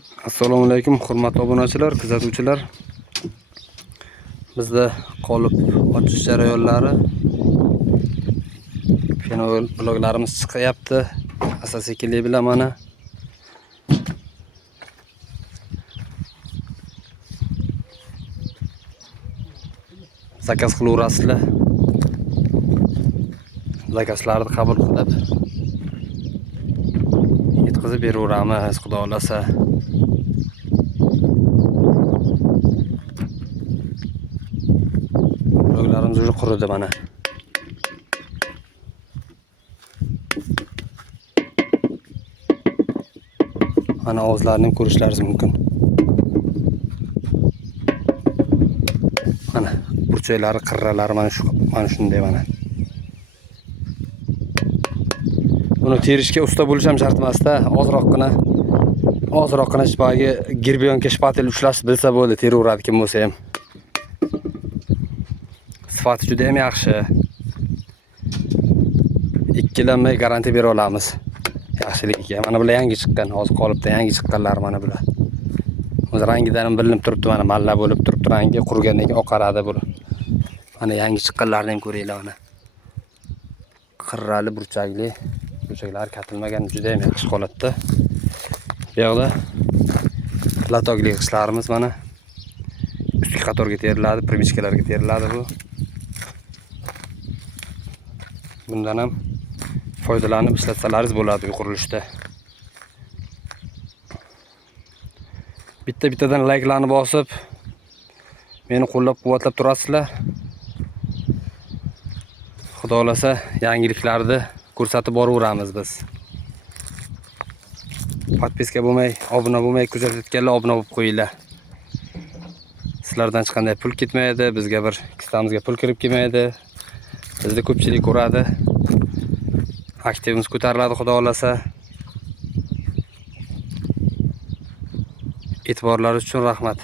Assalomu alaykum, hurmatli obunachilar, kuzatuvchilar. Bizda qolip ochish jarayonlari, fenovel bloglarimiz chiqyapti. Asta-sekinlik bilan mana zakaz qilaverasizlar. Zakazlarni qabul qilib yetkazib beraveramiz, xudo xolasa. Bloglarimiz уже quridi mana. Mana ovozlarini ko'rishlaringiz mumkin. Mana burchaklari, qirralari mana shunday mana. Buni terishga usta bo'lish ham shart emas-da, ozroqgina shpagi girbiyonka shpatel ushlashni bilsa bo'ldi, teraveradi kim bo'lsa ham. Sifati juda ham yaxshi. Ikkilanmay garantiya bera olamiz yaxshiligiga. Mana bular yangi chiqqan, hozir qolipda yangi chiqqanlar mana bular. O'z rangidan ham bilinib turibdi, mana malla bo'lib turibdi rangi, qurgandan keyin oqaradi bu. Mana yangi chiqqanlarni ham ko'ringlar mana. Qirrali burchakli, burchaklar katilmagan, juda ham yaxshi holatda. Bu yerda latogli qishlarimiz mana ustki qatorga teriladi, primichkalarga teriladi bu. Bundan ham foydalanib ishlatsalaringiz bo'ladi bu qurilishda. Bitta-bittadan like'larni bosib, meni qo'llab-quvvatlab turasizlar. Xudo xolasa yangiliklarni ko'rsatib boraveramiz biz. Podpiska bo'lmay, obuna bo'lmay kuzatayotganlar obuna bo'lib qo'yinglar. Sizlardan hech qanday pul ketmaydi, bizga bir kistamizga pul kirib kelmaydi. Bizni ko'pchilik ko'radi. Aktivimiz ko'tariladi, xudo xolasa. E'tiborlaringiz uchun rahmat.